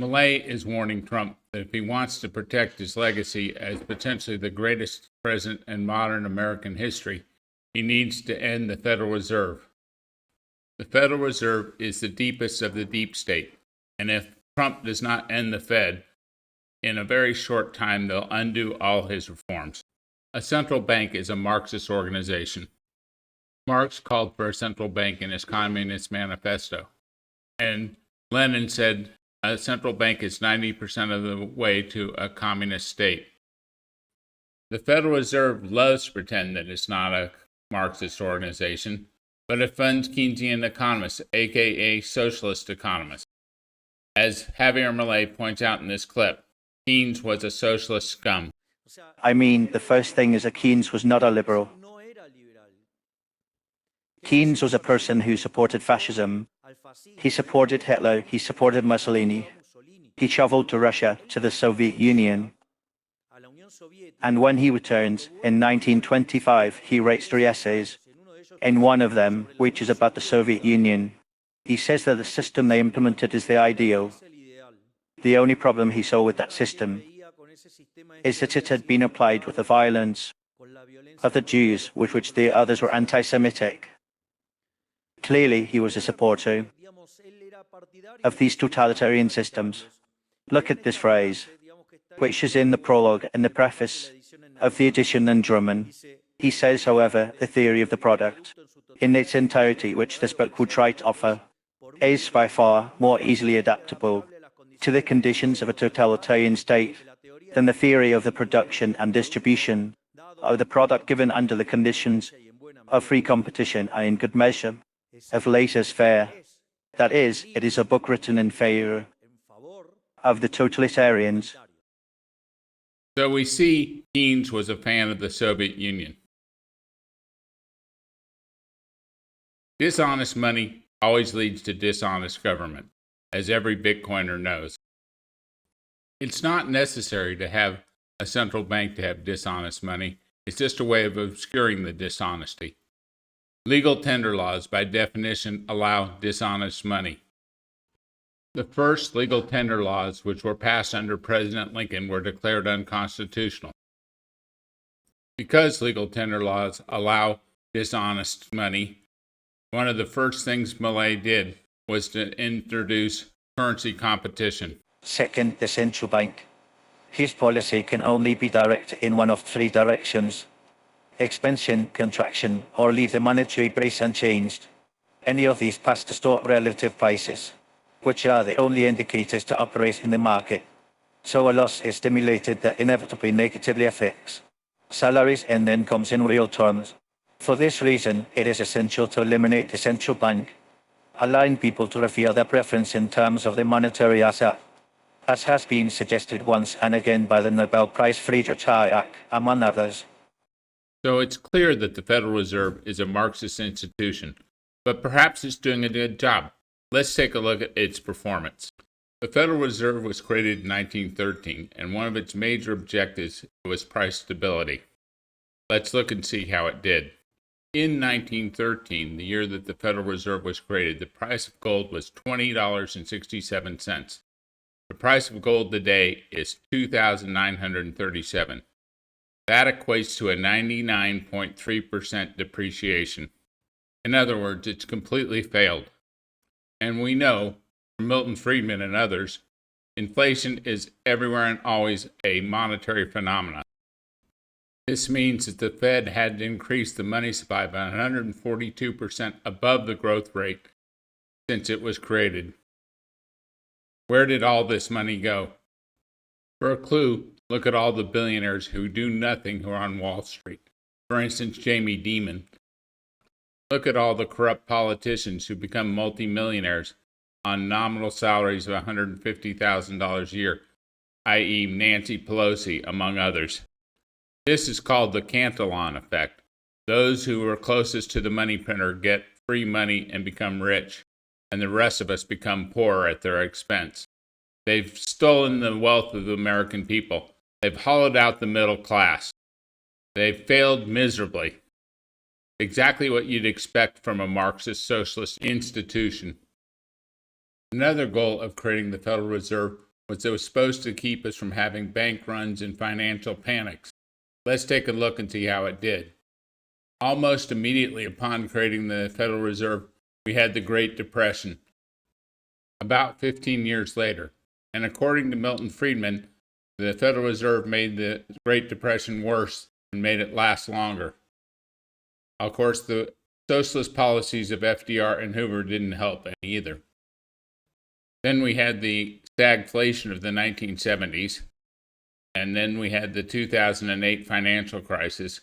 Milei is warning Trump that if he wants to protect his legacy as potentially the greatest president in modern American history, he needs to end the Federal Reserve. The Federal Reserve is the deepest of the deep state, and if Trump does not end the Fed, in a very short time they'll undo all his reforms. A central bank is a Marxist organization. Marx called for a central bank in his Communist Manifesto, and Lenin said a central bank is 90% of the way to a communist state. The Federal Reserve loves to pretend that it's not a Marxist organization, but it funds Keynesian economists, aka socialist economists. As Javier Milei points out in this clip, Keynes was a socialist scum. I mean, the first thing is that Keynes was not a liberal. Keynes was a person who supported fascism. He supported Hitler, he supported Mussolini. He traveled to Russia, to the Soviet Union. And when he returned in 1925, he writes 3 essays. In one of them, which is about the Soviet Union, he says that the system they implemented is the ideal. The only problem he saw with that system is that it had been applied with the violence of the Jews, with which the others were anti-Semitic. Clearly, he was a supporter of these totalitarian systems. Look at this phrase, which is in the prologue and the preface of the edition in German. He says, however, the theory of the product, in its entirety, which this book would try to offer, is by far more easily adaptable to the conditions of a totalitarian state than the theory of the production and distribution of the product given under the conditions of free competition and in good measure of laissez-faire. That is, it is a book written in favor of the totalitarians. So we see Keynes was a fan of the Soviet Union. Dishonest money always leads to dishonest government, as every Bitcoiner knows. It's not necessary to have a central bank to have dishonest money. It's just a way of obscuring the dishonesty. Legal tender laws, by definition, allow dishonest money. The first legal tender laws, which were passed under President Lincoln, were declared unconstitutional. Because legal tender laws allow dishonest money, one of the first things Milei did was to introduce currency competition. Second, the central bank. His policy can only be directed in one of 3 directions: expansion, contraction, or leave the monetary base unchanged. Any of these pass distort relative prices, which are the only indicators to operate in the market. So a loss is stimulated that inevitably negatively affects salaries and incomes in real terms. For this reason, it is essential to eliminate the central bank, allowing people to reveal their preference in terms of the monetary asset, as has been suggested once and again by the Nobel Prize Friedrich Hayek, among others. So it's clear that the Federal Reserve is a Marxist institution, but perhaps it's doing a good job. Let's take a look at its performance. The Federal Reserve was created in 1913, and one of its major objectives was price stability. Let's look and see how it did. In 1913, the year that the Federal Reserve was created, the price of gold was $20.67. The price of gold today is $2,937. That equates to a 99.3% depreciation. In other words, it's completely failed. And we know from Milton Friedman and others, inflation is everywhere and always a monetary phenomenon. This means that the Fed had to increase the money supply by 142% above the growth rate since it was created. Where did all this money go? For a clue, look at all the billionaires who do nothing who are on Wall Street. For instance, Jamie Dimon. Look at all the corrupt politicians who become multimillionaires on nominal salaries of $150,000 a year, i.e. Nancy Pelosi, among others. This is called the Cantillon effect. Those who are closest to the money printer get free money and become rich, and the rest of us become poor at their expense. They've stolen the wealth of the American people. They've hollowed out the middle class. They've failed miserably. Exactly what you'd expect from a Marxist socialist institution. Another goal of creating the Federal Reserve was it was supposed to keep us from having bank runs and financial panics. Let's take a look and see how it did. Almost immediately upon creating the Federal Reserve, we had the Great Depression, about 15 years later. And according to Milton Friedman, the Federal Reserve made the Great Depression worse and made it last longer. Of course, the socialist policies of FDR and Hoover didn't help any either. Then we had the stagflation of the 1970s, and then we had the 2008 financial crisis,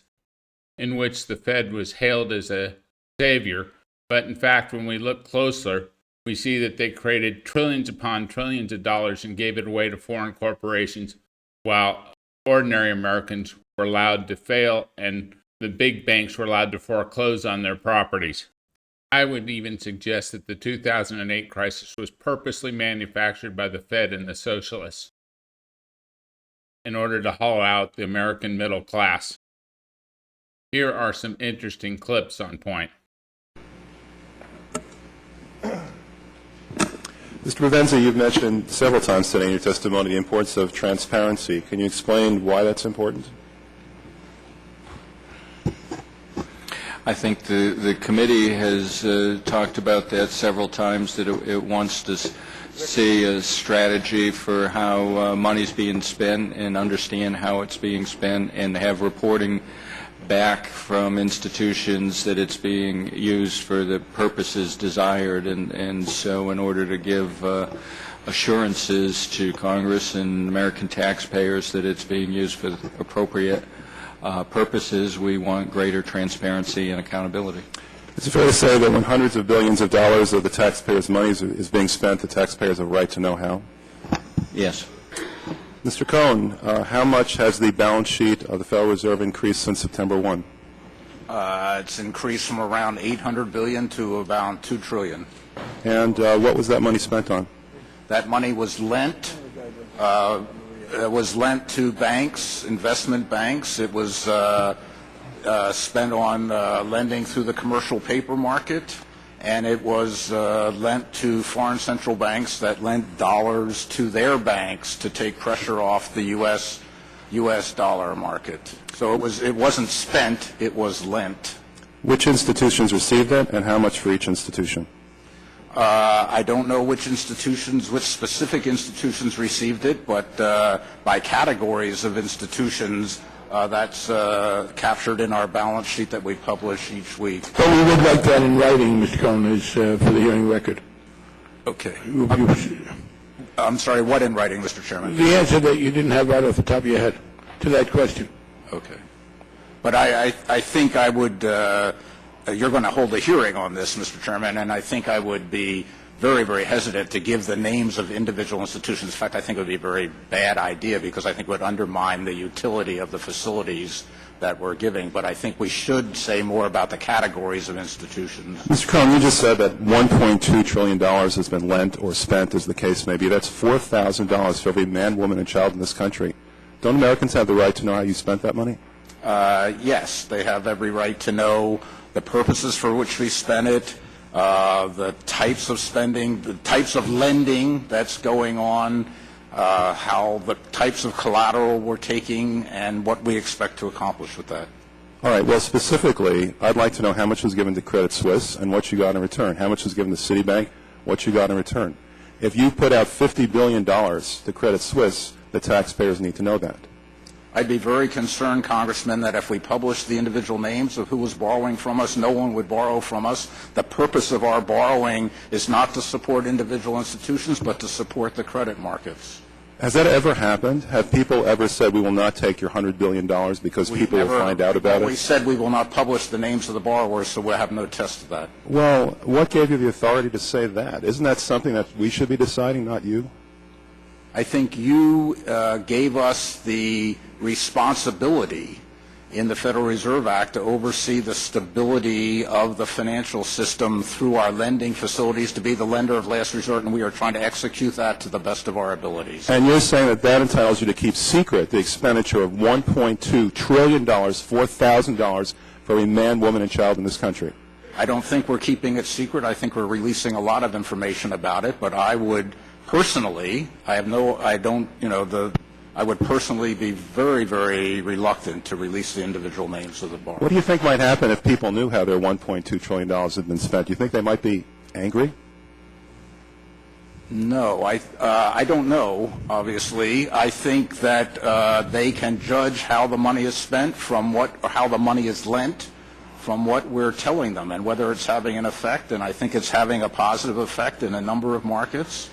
in which the Fed was hailed as a savior, but in fact, when we look closer, we see that they created trillions upon trillions of dollars and gave it away to foreign corporations, while ordinary Americans were allowed to fail and the big banks were allowed to foreclose on their properties. I would even suggest that the 2008 crisis was purposely manufactured by the Fed and the socialists in order to hollow out the American middle class. Here are some interesting clips on point. Mr. Provenza, you've mentioned several times today in your testimony the importance of transparency. Can you explain why that's important? I think the committee has talked about that several times, that it wants to see a strategy for how money's being spent and understand how it's being spent and have reporting back from institutions that it's being used for the purposes desired, and so in order to give assurances to Congress and American taxpayers that it's being used for the appropriate purposes, we want greater transparency and accountability. Is it fair to say that when hundreds of billions of dollars of the taxpayers' money is being spent, the taxpayers have a right to know how? Yes. Mr. Cohn, how much has the balance sheet of the Federal Reserve increased since September 1? It's increased from around $800 billion to about $2 trillion. And what was that money spent on? That money was lent. It was lent to banks, investment banks. It was spent on lending through the commercial paper market, and it was lent to foreign central banks that lent dollars to their banks to take pressure off the U.S. dollar market. So it wasn't spent; it was lent. Which institutions received it, and how much for each institution? I don't know which specific institutions received it, but by categories of institutions, that's captured in our balance sheet that we publish each week. But we would like that in writing, Mr. Cohn, for the hearing record. Okay. I'm sorry, what in writing, Mr. Chairman? The answer that you didn't have right off the top of your head to that question. Okay. But I think I would, you're going to hold a hearing on this, Mr. Chairman, and I think I would be very, very hesitant to give the names of individual institutions. In fact, I think it would be a very bad idea because I think it would undermine the utility of the facilities that we're giving. But I think we should say more about the categories of institutions. Mr. Cohn, you just said that $1.2 trillion has been lent or spent, as the case may be. That's $4,000 for every man, woman, and child in this country. Don't Americans have the right to know how you spent that money? Yes, they have every right to know the purposes for which we spent it, the types of spending, the types of lending that's going on, how the types of collateral we're taking, and what we expect to accomplish with that. All right. Well, specifically, I'd like to know how much was given to Credit Suisse and what you got in return. How much was given to Citibank, what you got in return. If you put out $50 billion to Credit Suisse, the taxpayers need to know that. I'd be very concerned, Congressman, that if we published the individual names of who was borrowing from us, no one would borrow from us. The purpose of our borrowing is not to support individual institutions, but to support the credit markets. Has that ever happened? Have people ever said, we will not take your $100 billion because people will find out about it? We said we will not publish the names of the borrowers, so we'll have no test of that. Well, what gave you the authority to say that? Isn't that something that we should be deciding, not you? I think you gave us the responsibility in the Federal Reserve Act to oversee the stability of the financial system through our lending facilities, to be the lender of last resort, and we are trying to execute that to the best of our abilities. And you're saying that that entitles you to keep secret the expenditure of $1.2 trillion, $4,000 for every man, woman, and child in this country? I don't think we're keeping it secret. I think we're releasing a lot of information about it, but I would personally, I would personally be very, very reluctant to release the individual names of the borrowers. What do you think might happen if people knew how their $1.2 trillion had been spent? Do you think they might be angry? No, I don't know, obviously. I think that they can judge how the money is spent from how the money is lent from what we're telling them and whether it's having an effect, and I think it's having a positive effect in a number of markets.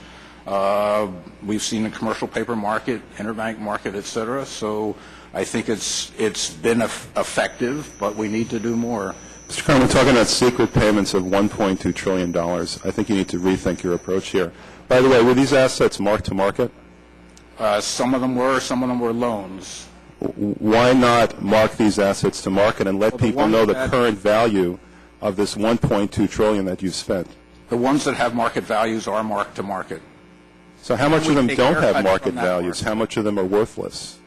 We've seen the commercial paper market, interbank market, et cetera, so I think it's been effective, but we need to do more. Mr. Carmen, talking about secret payments of $1.2 trillion, I think you need to rethink your approach here. By the way, were these assets marked to market? Some of them were loans. Why not mark these assets to market and let people know the current value of this $1.2 trillion that you've spent? The ones that have market values are marked to market. So how much of them don't have market values? How much of them are worthless?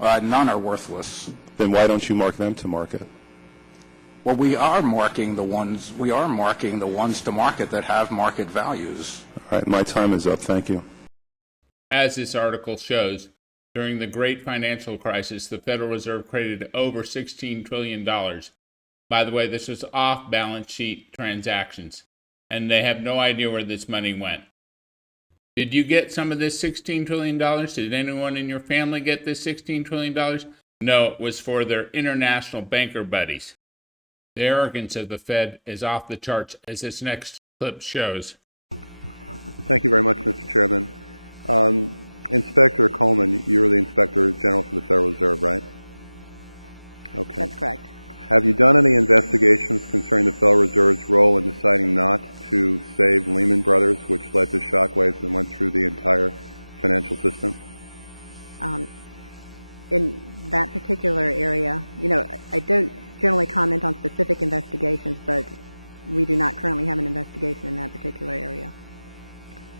None are worthless. Then why don't you mark them to market? Well, we are marking the ones to market that have market values. All right, my time is up. Thank you. As this article shows, during the great financial crisis, the Federal Reserve created over $16 trillion. By the way, this was off-balance sheet transactions, and they have no idea where this money went. Did you get some of this $16 trillion? Did anyone in your family get this $16 trillion? No, it was for their international banker buddies. The arrogance of the Fed is off the charts, as this next clip shows. Thank you very much, Mr. Chairman. Inspector Coleman, you're the Inspector General for the Federal Reserve, right? Okay. That's correct. Have you done any investigations concerning the Federal Reserve's role in deciding not to save Lehman Brothers, which led to shockwaves that went through the entire financial system? In that particular area, I don't generally comment on specific investigations, but we do not currently have an investigation in that particular area.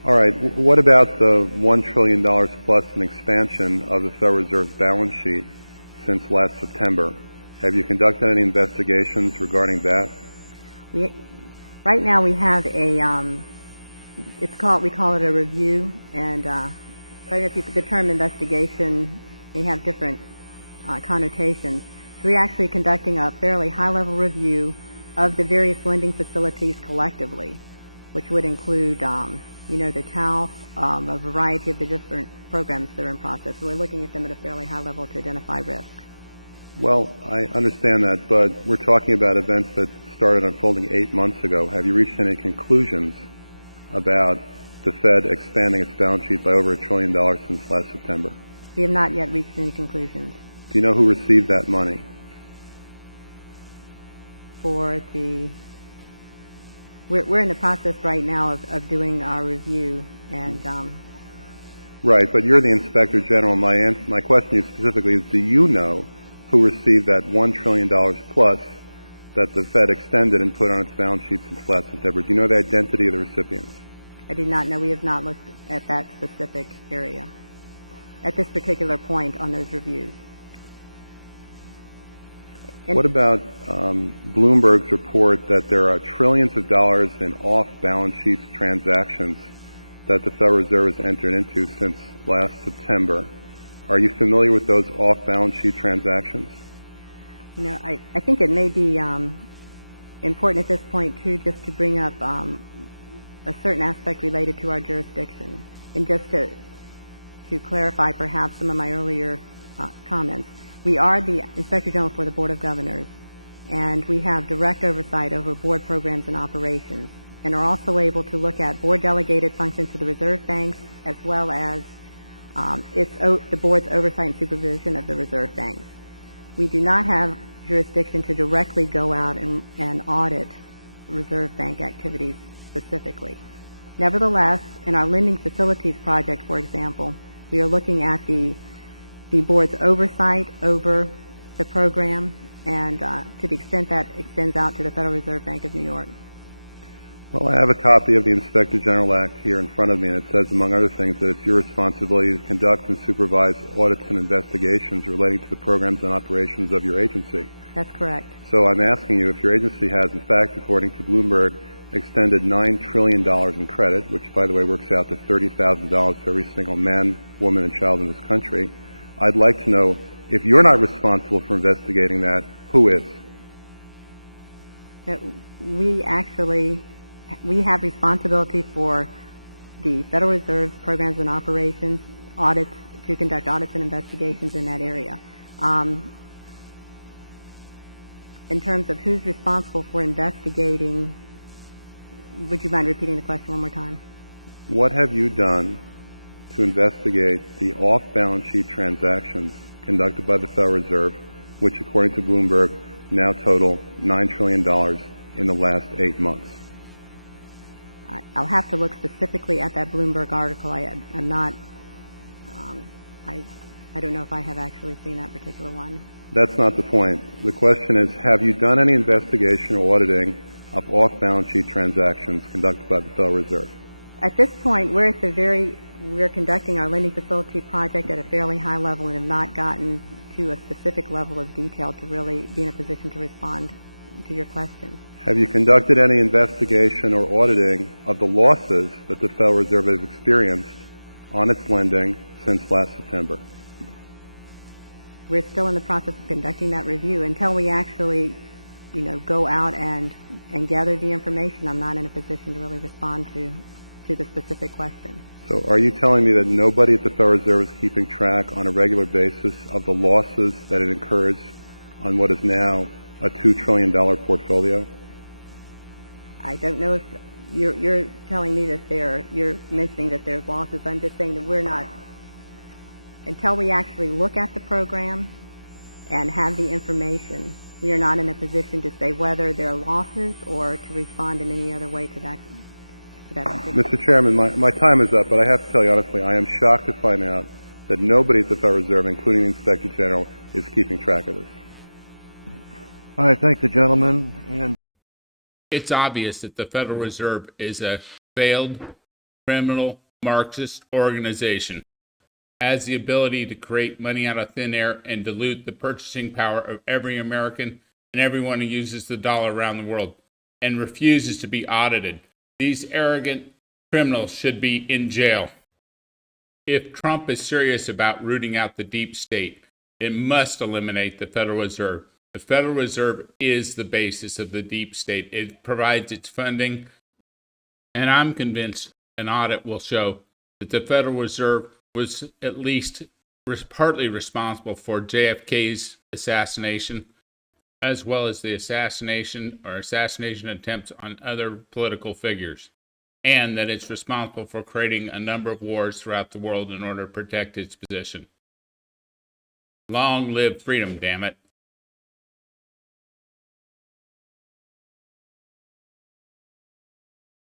All right. What about the $1 trillion plus an expansion of the Federal Reserve's balance sheet since last September? Have you conducted any investigations regarding that? Right now we have we call it a review, and the term investigation may have different connotations. So we're actually conducting a fairly high-level review of the various lending facilities collectively, which would include, the TALF, a variety of the different programs that are in process. So we're looking at them at a fairly high level to identify risk. Well, I understand that, but we're talking about events that started unfolding 8 months ago. Have you reached any conclusions about the Fed expanding its balance sheet by over $1 trillion since last September? We have not yet reached any conclusions. Do you know who received that money? We're in the process right now of doing our review, and Right, but you're the Inspector General. My question to you specifically is, do you know who received that $1 trillion plus that the Fed extended and put on its balance sheet since last September? Do you know the identity of the recipients? I do not know. We have not looked at that specific area at this particular point on those reviews. What about Bloomberg's report that there are trillions of dollars in off-balance sheet transactions that the Federal Reserve has entered into since last September? Are you familiar with those off-balance sheet transactions? I think it may be important at this point, too, just to bring up a certain aspect related to our jurisdiction. And just to clarify perhaps some of my earlier comments. We are the Inspector General for the Board of Governors, and we have direct oversight over board programs and operations, and are also able to look at board-delegated functions to the reserve banks, as well as the board's oversight and supervision of the reserve banks. We do not have jurisdiction to directly go out and audit reserve bank activities specifically. Nevertheless, in our lending facilities project, for example, we are looking at the board's oversight over the program, and to the extent that extends out to the Federal Reserve Bank of New York. Well, I have a copy of the Inspector General Act here in front of me, and it says, among other things, that it's your responsibility to conduct and supervise audits and investigations relating to the programs and operations of your agency. That's correct. So I'm asking you if your agency has, in fact, according to Bloomberg, extended $9 trillion in credit, which, by the way, works out to $30,000 to every single man, woman, and child in this country. I'd like to know, if you're not responsible for investigating that, who is? We have responsibility for the Federal Reserve's programs and operations, audits, to conduct audits and investigations in that area. In terms of who's responsible for investigating, would you mind repeating the question one more time? What have you done to investigate the off-balance sheet transactions conducted by the Federal Reserve, which, according to Bloomberg, now total $9 trillion in the last 8 months? I'll have to look specifically at that Bloomberg article. I'm not, I don't know if I have actually seen that particular one. That's not the point. The question is, have you done any investigation or auditing of off-balance sheet transactions conducted by the Federal Reserve? At this point, we're conducting our lending facility project at a fairly high level and have not gotten to a specific level of detail to really be in a position to respond to your question. Have you conducted any investigation or auditing of the losses that the Federal Reserve has experienced on its lending since last September? We're still in the process of conducting that review. Until we actually, go out and gather the information, I'm not in a position to really respond to the specific question. So are you telling me that nobody at the Federal Reserve is keeping track on a regular basis of the losses that it incurs on what is now a $2 trillion portfolio? I don't know if you're telling me that you're mentioning that there's losses. I'm just saying that we're not, until we actually look at the program and have the information, we are not in a position to say whether there are losses or to respond in any other way to that. Mr. Chairman, my time is up, but I have to tell you honestly, I am shocked to find out that nobody at the Federal Reserve, including the Inspector General, is keeping track of this. I thank the gentleman. And It's obvious that the Federal Reserve is a failed, criminal, Marxist organization. Has the ability to create money out of thin air and dilute the purchasing power of every American and everyone who uses the dollar around the world, and refuses to be audited. These arrogant criminals should be in jail. If Trump is serious about rooting out the deep state, it must eliminate the Federal Reserve. The Federal Reserve is the basis of the deep state. It provides its funding, and I'm convinced an audit will show that the Federal Reserve was at least partly responsible for JFK's assassination, as well as the assassination attempts on other political figures, and that it's responsible for creating a number of wars throughout the world in order to protect its position. Long live freedom, damn it.